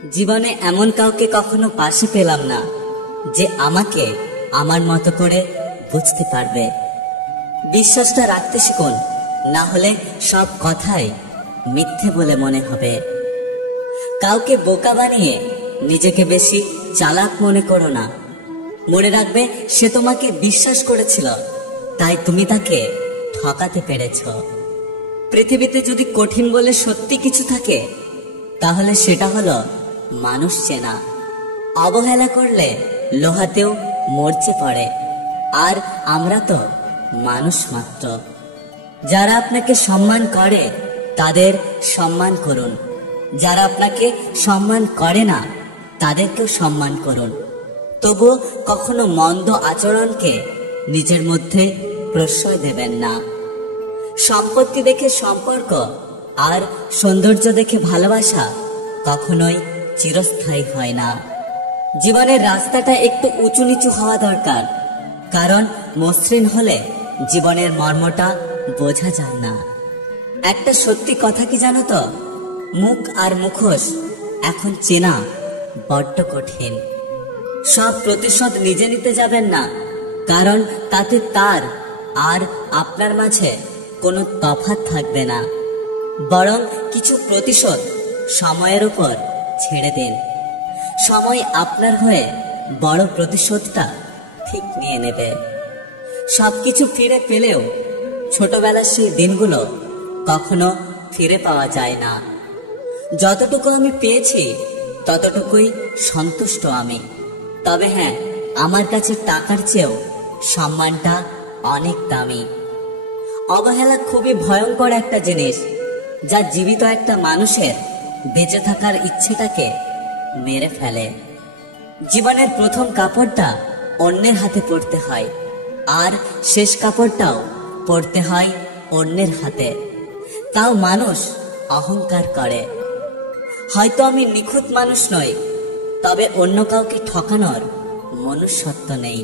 জীবনে এমন কাউকে কখনো পাশে পেলাম না যে আমাকে আমার মতো করে বুঝতে পারবে। বিশ্বাসটা রাখতে শিখুন, না হলে সব কথাই মিথ্যে বলে মনে হবে। কাউকে বোকা বানিয়ে নিজেকে বেশি চালাক মনে করো না। মনে রাখবে, সে তোমাকে বিশ্বাস করেছিল, তাই তুমি তাকে ঠকাতে পেরেছ। পৃথিবীতে যদি কঠিন বলে সত্যি কিছু থাকে, তাহলে সেটা হলো মানুষ চেনা। অবহেলা করলে লোহাতেও মরচে পড়ে, আর আমরা তো মানুষ মাত্র। যারা আপনাকে সম্মান করে তাদের সম্মান করুন, যারা আপনাকে সম্মান করে না তাদেরকেও সম্মান করুন। তবুও কখনো মন্দ আচরণকে নিজের মধ্যে প্রশ্রয় দেবেন না। সম্পত্তি দেখে সম্পর্ক আর সৌন্দর্য দেখে ভালোবাসা কখনোই চিরস্থায়ী হয় না। জীবনের রাস্তাটা একটু উঁচু নিচু হওয়া দরকার, কারণ মসৃণ হলে জীবনের মর্মটা বোঝা যায় না। একটা সত্যি কথা কি জানো তো, মুখ আর মুখোশ এখন চেনা বড্ড কঠিন। সব প্রতিশোধ নিজে নিতে যাবেন না, কারণ তাতে তার আর আপনার মাঝে কোনো তফাৎ থাকবে না। বরং কিছু প্রতিশোধ সময়ের উপর ছেড়ে দিন। সময় আপনার হয়ে বড় প্রতিশোধটা ঠিক নিয়ে নেবে। সবকিছু ফিরে পেলেও ছোটবেলার সেই দিনগুলো কখনো ফিরে পাওয়া যায় না। যতটুকু আমি পেয়েছি ততটুকুই সন্তুষ্ট আমি। তবে হ্যাঁ, আমার কাছে টাকার চেয়েও সম্মানটা অনেক দামি। অবহেলা খুবই ভয়ঙ্কর একটা জিনিস, যা জীবিত একটা মানুষের বেঁচে থাকার ইচ্ছেটাকে মেরে ফেলে। জীবনের প্রথম কাপড়টা অন্যের হাতে পড়তে হয়, আর শেষ কাপড়টাও পড়তে হয় অন্যের হাতে। তাও মানুষ অহংকার করে। হয়তো আমি নিখুঁত মানুষ নই, তবে অন্য কাউকে ঠকানোর মনুষ্যত্ব নেই।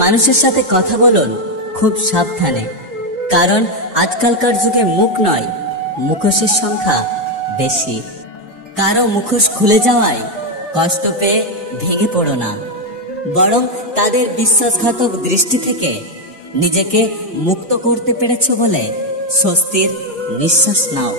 মানুষের সাথে কথা বলুন খুব সাবধানে, কারণ আজকালকার যুগে মুখ নয়, মুখোশের সংখ্যা বেশি। কারো মুখোশ খুলে যাওয়ায় কষ্ট পেয়ে ভেঙে পড়ো না, বরং তাদের বিশ্বাসঘাতক দৃষ্টি থেকে নিজেকে মুক্ত করতে পেরেছো বলে স্বস্তির নিঃশ্বাস নাও।